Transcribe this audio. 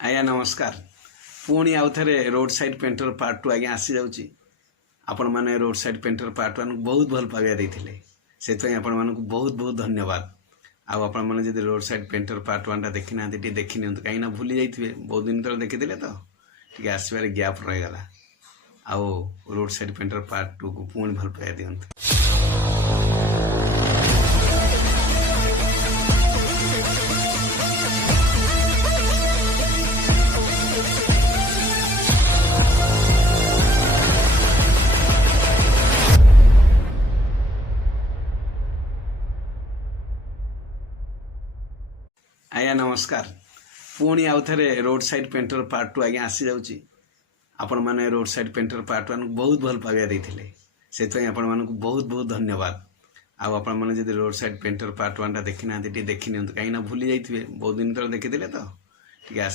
आज्ञा नमस्कार। पुणी आउ थे रोड साइड पेंटर पार्ट 2 आज्ञा आसी जाऊँगी। आपण मैंने रोड साइड पेंटर पार्ट 1 बहुत भल पाइबा देते से आपण मानक बहुत बहुत धन्यवाद। आपण मैंने जब रोड साइड पेंटर पार्ट 1 देखी ना देखी नि कहीं भूली जाइए बहुत दिन तक देखीदे तो टे आसबार गैप रहीगला। आउ रोड साइड पेंटर पार्ट 2 को पुणी भल पाइबा दिंतु। आज्ञा नमस्कार। पुणी आउ थे रोड साइड पेंटर पार्ट 2 आज्ञा आसी जाऊँगी। आपण मैंने रोड साइड पेंटर पार्ट 1 बहुत भल पाइबा देते से आपण मानक बहुत बहुत धन्यवाद। आपण मैंने जब रोड साइड पेंटर पार्ट 1 देखी ना देखी नि कहीं भूली जाइए बहुत दिन तक देखीदे तो टे